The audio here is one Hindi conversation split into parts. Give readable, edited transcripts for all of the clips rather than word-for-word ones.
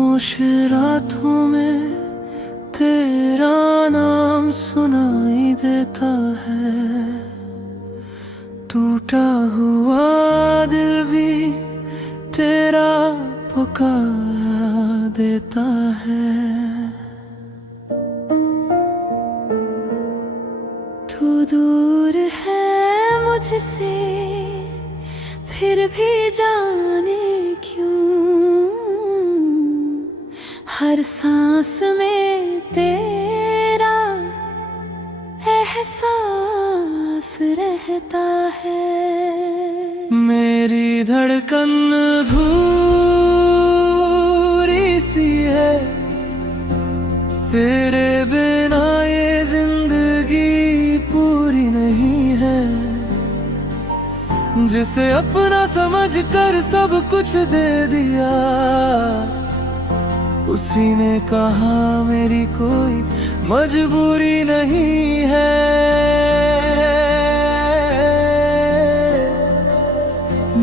खामोश रातों में तेरा नाम सुनाई देता है। टूटा हुआ दिल भी तेरा पुकार देता है। तू दूर है मुझसे फिर भी जाने क्यों, हर सांस में तेरा एहसास रहता है। मेरी धड़कन अधूरी सी है, तेरे बिना ये जिंदगी पूरी नहीं है। जिसे अपना समझ कर सब कुछ दे दिया, उसी ने कहा मेरी कोई मजबूरी नहीं है।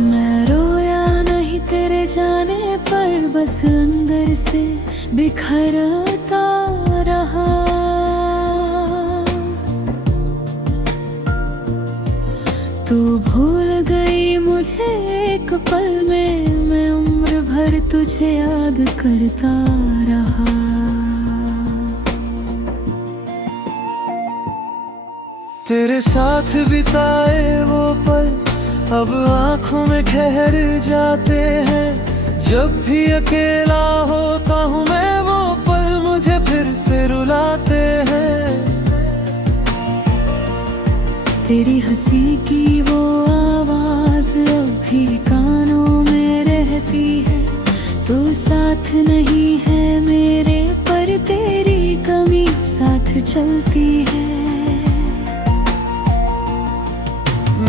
मैं रोया नहीं तेरे जाने पर, बस अंदर से बिखरता रहा। तू भूल गई मुझे एक पल में, मैं उम्र भर तुझे याद करता रहा। तेरे साथ बिताए वो पल अब आंखों में ठहर जाते हैं। जब भी अकेला होता हूँ मैं, वो पल मुझे फिर से रुलाते हैं। तेरी हंसी की वो आवाज अब भी कानों में रहती है। तू साथ नहीं है मेरे, पर तेरी कमी साथ चलती है।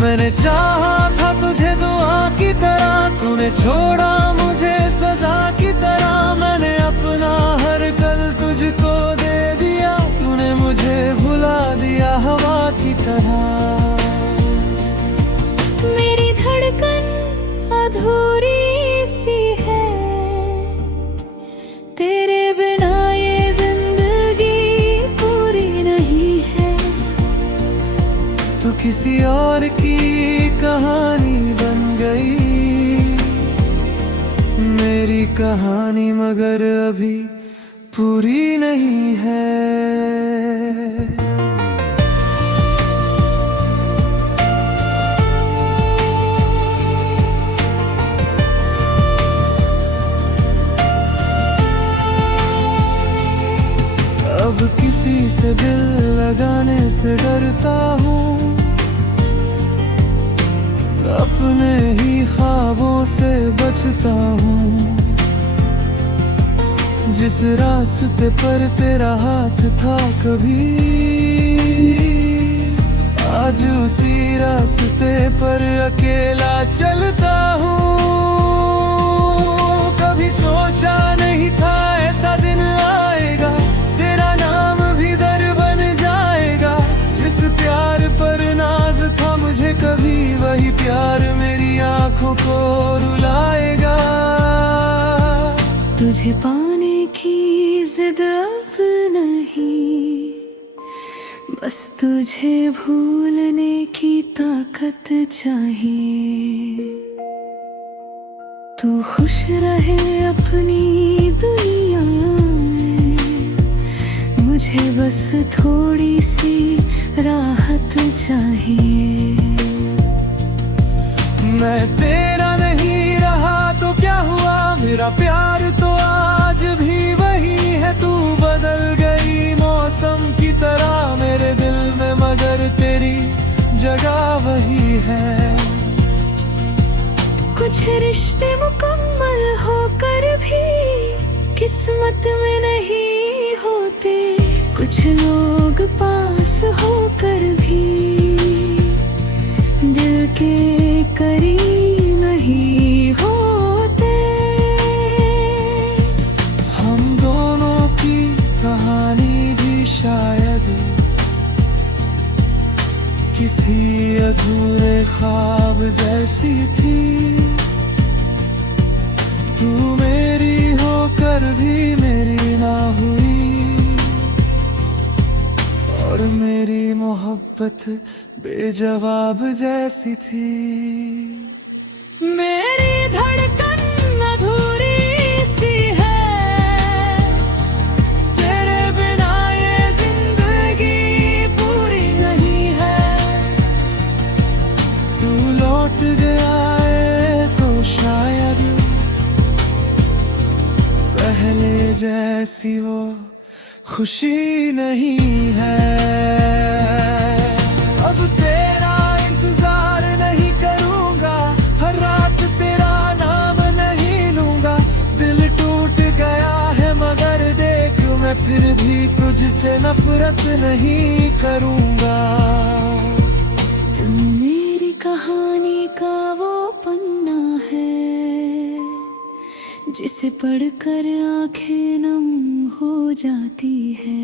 मैंने चाहा था तुझे दुआ की तरह, तूने छोड़ा मुझे सजा की तरह। मैंने अपना हर कल तुझको दे दिया, तूने मुझे भुला दिया हवा की तरह। मेरी धड़कन अधूरी सी है, तेरे बिना ये जिंदगी पूरी नहीं है। तू किसी और की कहानी बन गई, मेरी कहानी मगर अभी पूरी नहीं है। अब किसी से दिल लगाने से डरता हूँ, अपने ही ख्वाबों से बचता हूँ। जिस रास्ते पर तेरा हाथ था कभी, आज उसी रास्ते पर अकेला चलता हूँ। कभी सोचा नहीं था ऐसा दिन आएगा, तेरा नाम भी दर बन जाएगा। जिस प्यार पर नाज था मुझे कभी, वही प्यार मेरी आंखों को रुलाएगा। तुझे पाने की जिद अब नहीं, बस तुझे भूलने की ताकत चाहिए। तू खुश रहे अपनी दुनिया में, मुझे बस थोड़ी सी राहत चाहिए। मैं तेरा नहीं रहा तो क्या हुआ, मेरा प्यार तो आज भी वही है। तू बदल गई मौसम की तरह मेरे दिल में, मगर तेरी जगह वही है। कुछ रिश्ते मुकम्मल होकर भी किस्मत में नहीं होते, कुछ लोग पास होकर भी दिल के करीब नहीं होते। हम दोनों की कहानी भी शायद किसी अधूरे ख्वाब जैसी थी। तू मेरी होकर भी मोहब्बत बेजवाब जैसी थी। मेरी धड़कन अधूरी सी है, तेरे बिना ये जिंदगी पूरी नहीं है। तू लौट गया है तो शायद पहले जैसी वो खुशी नहीं है। अब तेरा इंतजार नहीं करूंगा, हर रात तेरा नाम नहीं लूंगा। दिल टूट गया है मगर देख मैं फिर भी तुझसे नफरत नहीं करूंगा। तुम मेरी कहानी का वो पन्ना है जिसे पढ़कर आंखें नम हो जाती है।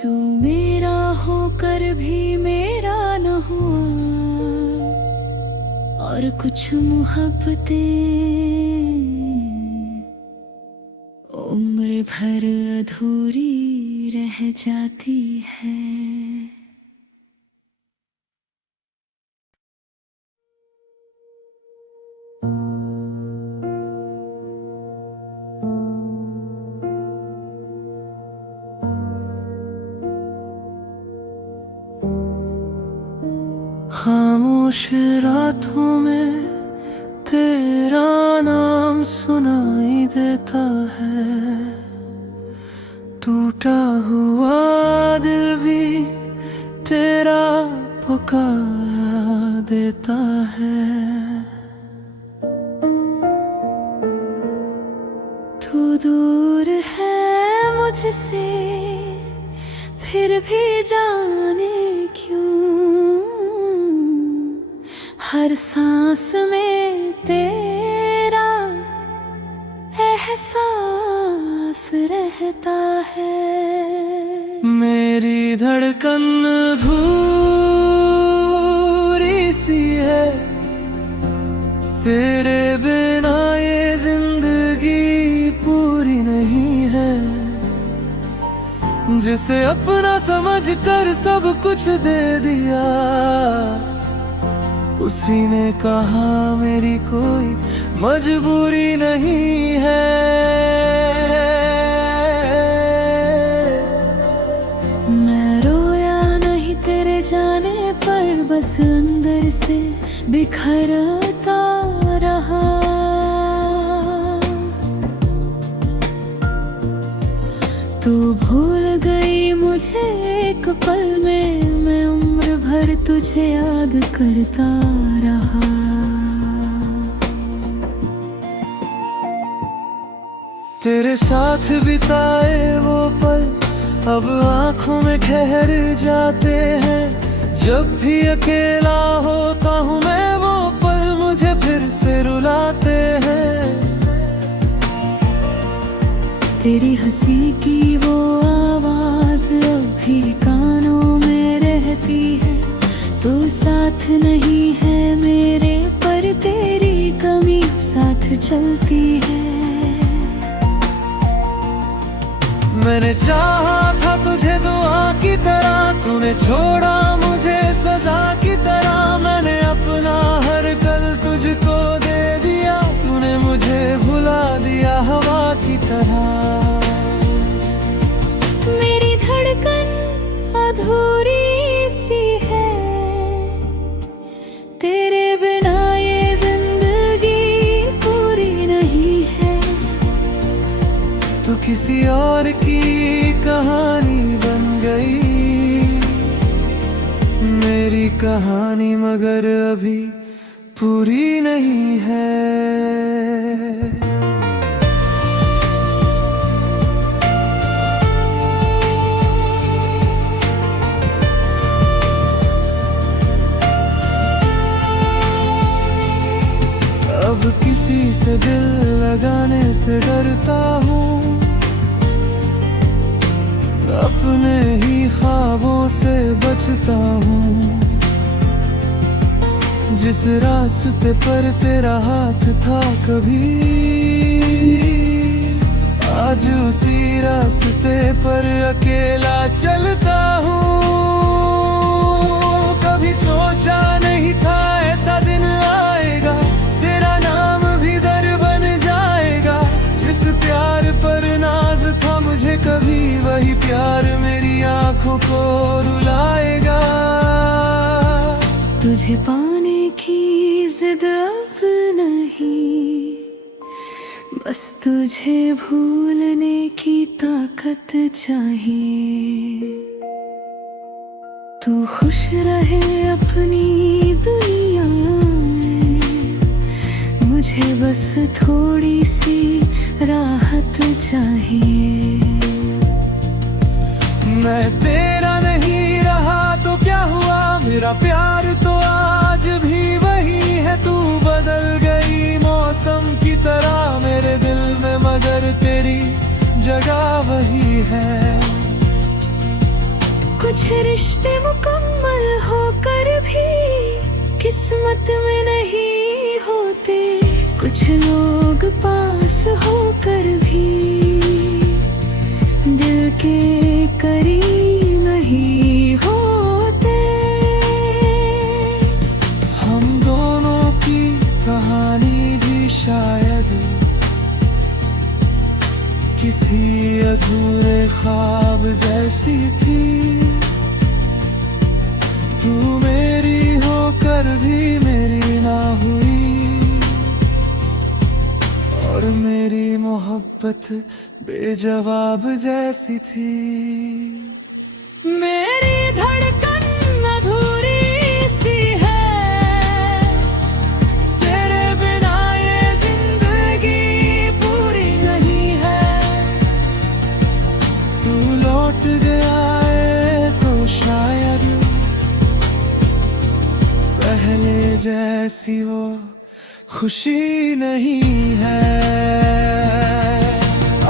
तू मेरा होकर भी मेरा न हुआ और कुछ मोहब्बतें उम्र भर अधूरी रह जाती है। खामोश रातों में तेरा नाम सुनाई देता है। टूटा हुआ दिल भी तेरा पुकार देता है। तू दूर है मुझसे फिर भी जाने क्यों हर सांस में तेरा एहसास रहता है। मेरी धड़कन अधूरी सी है, तेरे बिना ये जिंदगी पूरी नहीं है। जिसे अपना समझ कर सब कुछ दे दिया, उसी ने कहा मेरी कोई मजबूरी नहीं है। मैं रोया नहीं तेरे जाने पर, बस अंदर से बिखरता रहा। तू भूल गई मुझे एक पल में, मैं उम्र भर तुझे याद करता रहा। तेरे साथ बिताए वो पल अब आंखों में ठहर जाते हैं। जब भी अकेला होता हूँ मैं वो पल मुझे फिर से रुलाते हैं। तेरी हंसी की वो आवाज अब भी कानों में रहती है। तू साथ नहीं है मेरे पर तेरी कमी साथ चलती है। मैंने चाहा था तुझे दुआ की तरह, तूने छोड़ा मुझे सजा की तरह। मैंने अपना हर कल तुझको दे दिया, तूने मुझे भुला दिया हवा की तरह। मेरी धड़कन अधूरी सी है, तेरे बिना ये जिंदगी पूरी नहीं है। तू किसी और की कहानी बन गई, मेरी कहानी मगर अभी पूरी नहीं है। अब किसी से दिल लगाने से डरता हूँ, अपने ही ख्वाबों से बचता हूँ। जिस रास्ते पर तेरा हाथ था कभी, आज उसी रास्ते पर अकेला चलता हूँ। आंखों को रुलाएगा। तुझे पाने की जिद अब नहीं, बस तुझे भूलने की ताकत चाहिए। तू खुश रहे अपनी दुनिया में, मुझे बस थोड़ी सी राहत चाहिए। मैं तेरा नहीं रहा तो क्या हुआ, मेरा प्यार तो आज भी वही है। तू बदल गई मौसम की तरह मेरे दिल में, मगर तेरी जगह वही है। कुछ रिश्ते मुकम्मल होकर भी किस्मत में नहीं होते, कुछ लोग पास होकर भी दिल के करीब नहीं होते। हम दोनों की कहानी भी शायद किसी अधूरे ख्वाब जैसी थी। तू मेरी होकर भी मेरी ना हुई, और मेरी मोहब्बत बेजवाब जैसी थी। मेरी धड़कन अधूरी सी है, तेरे बिना ये जिंदगी पूरी नहीं है। तू लौट गया है तो शायद पहले जैसी वो खुशी नहीं है।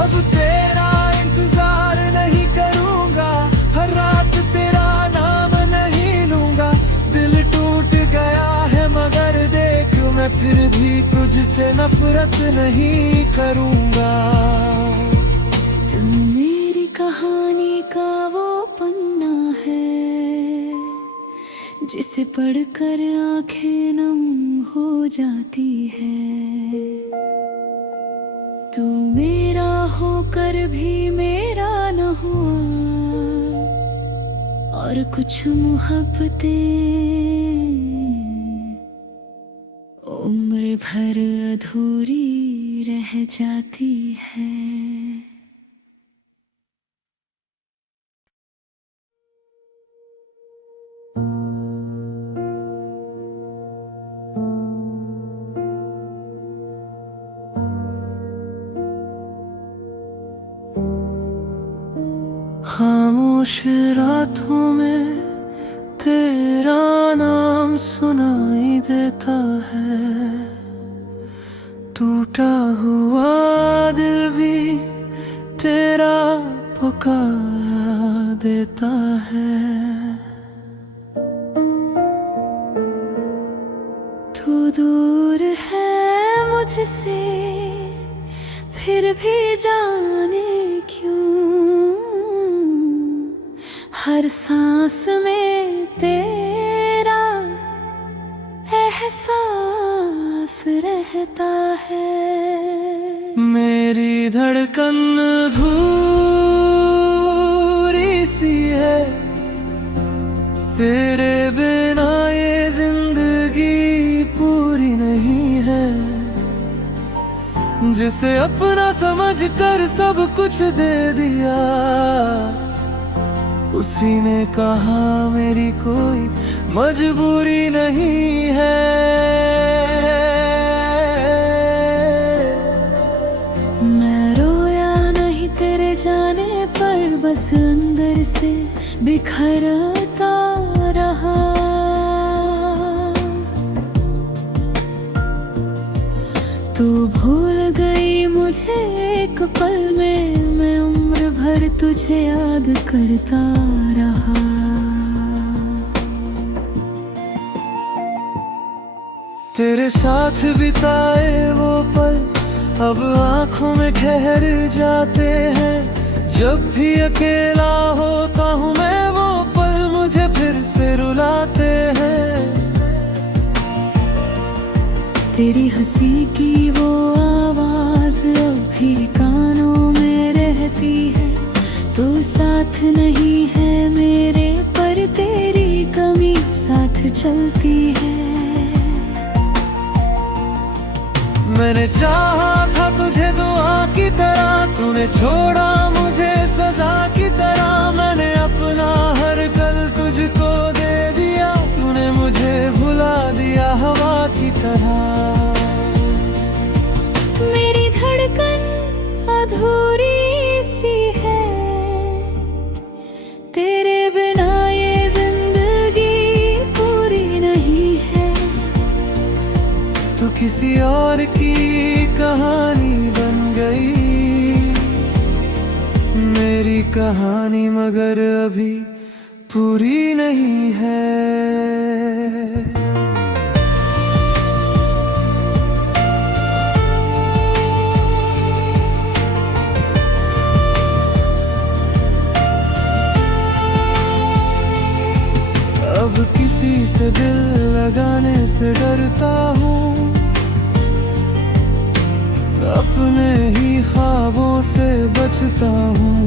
अब तेरा इंतजार नहीं करूंगा, हर रात तेरा नाम नहीं लूंगा। दिल टूट गया है मगर देख मैं फिर भी तुझसे नफरत नहीं करूंगा। तुम मेरी कहानी का वो पन्ना है जिसे पढ़कर आंखें नम हो जाती है। तू मेरा होकर भी मेरा न हुआ, और कुछ मोहब्बतें उम्र भर अधूरी रह जाती है। खामोश रातों में तेरा नाम सुनाई देता है, टूटा हुआ दिल भी तेरा पुकार देता है। तू दूर है मुझसे फिर भी जाने क्यों, हर सांस में तेरा एहसास रहता है। मेरी धड़कन अधूरी सी है, तेरे बिना ये जिंदगी पूरी नहीं है। जिसे अपना समझ कर सब कुछ दे दिया, उसी ने कहा मेरी कोई मजबूरी नहीं है। मैं रोया नहीं तेरे जाने पर, बस अंदर से बिखरता रहा। तू भूल गई मुझे एक पल में, मैं उम्र भर तुझे याद करता रहा। तेरे साथ बिताए वो पल अब आंखों में ठहर जाते हैं। जब भी अकेला होता हूँ मैं, वो पल मुझे फिर से रुलाते हैं। तेरी हंसी की वो आवाज अब भी कानों में रहती है। तू साथ नहीं है मेरे चलती है। मैंने चाहा था तुझे दुआ की तरह, तूने छोड़ा मुझे सजा की तरह। मैंने अपना हर कल तुझको दे दिया, तूने मुझे भुला दिया हवा की तरह। मेरी धड़कन अधूरी सी है, तेरे बिना ये जिंदगी पूरी नहीं है। तू किसी और की कहानी बन गई, मेरी कहानी मगर अभी पूरी नहीं है। अब किसी से दिल लगाने से डरता हूँ, अपने ही ख्वाबों से बचता हूँ।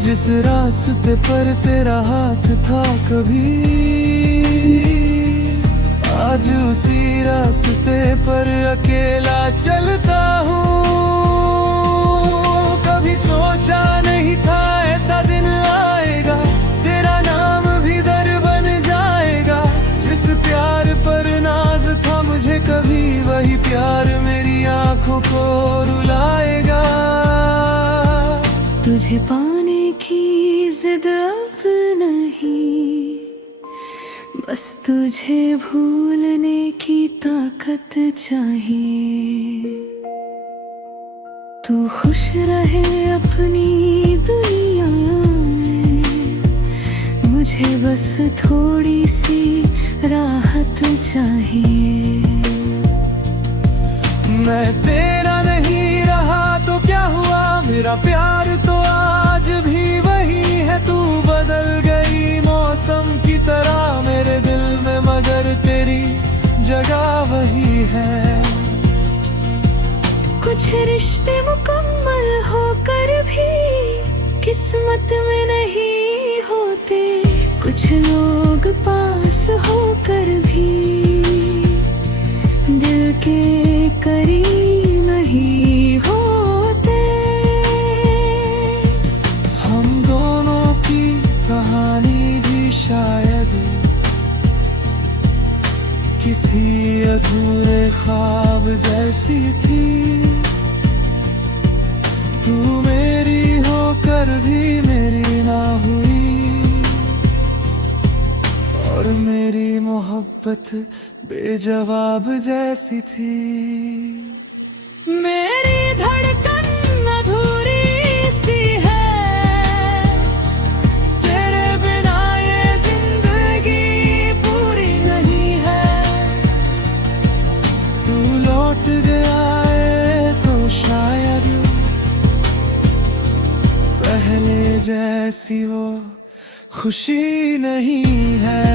जिस रास्ते पर तेरा हाथ था कभी, आज उसी रास्ते पर अकेला चलता हूँ। कभी सोचा नहीं था ऐसा दिन आएगा, तेरा नाम भी दर बन जाएगा। जिस प्यार पर नाज था मुझे कभी, वही प्यार मेरी आंखों को रुलाएगा। तुझे पाने की जिद अब नहीं, बस तुझे भूलने की ताकत चाहिए। तू खुश रहे अपनी दुनिया में, मुझे बस थोड़ी सी राहत चाहिए। मैं तेरा नहीं रहा तो क्या हुआ, मेरा प्यार तो आज भी वही है। तू बदल गई मौसम की तरह मेरे दिल में, मगर तेरी जगह वही है। कुछ रिश्ते मुकम्मल होकर भी किस्मत में नहीं होते, कुछ लोग पास होकर भी दिल के करीब नहीं होते। हम दोनों की कहानी भी शायद किसी अधूरे ख्वाब जैसी थी। तू मेरी होकर भी मेरी ना हुई, और मेरी मोहब्बत बेजवाब जैसी थी। मेरी धड़कन अधूरी सी है, तेरे बिना ये जिंदगी पूरी नहीं है। तू लौट गया है तो शायद पहले जैसी वो खुशी नहीं है।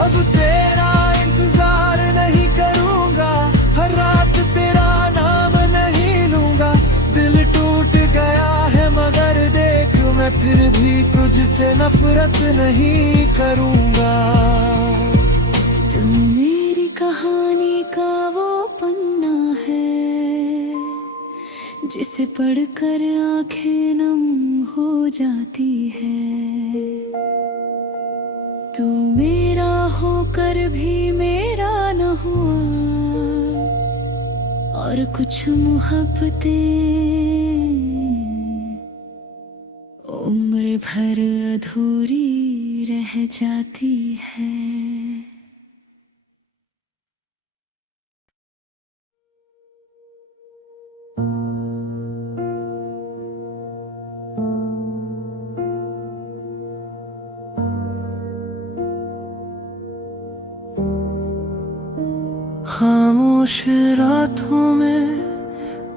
अब तेरा इंतजार नहीं करूंगा, हर रात तेरा नाम नहीं लूंगा। दिल टूट गया है मगर देख, मैं फिर भी तुझसे नफरत नहीं करूंगा। तू मेरी कहानी का वो पन्ना है, जिसे पढ़कर आंखें नम हो जाती है। तू मेरा होकर भी मेरा न हुआ, और कुछ मोहब्बतें उम्र भर अधूरी रह जाती है। खामोश रातों में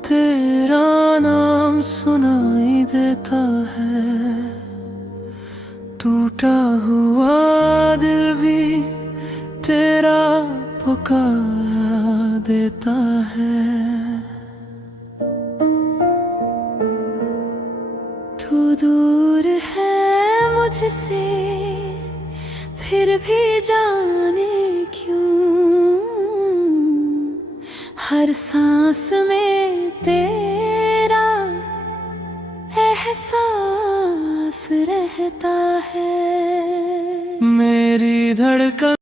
तेरा नाम सुनाई देता है, टूटा हुआ दिल भी तेरा पुकार देता है। तू दूर है मुझसे, फिर भी जाने क्यों हर सांस में तेरा एहसास रहता है। मेरी धड़कन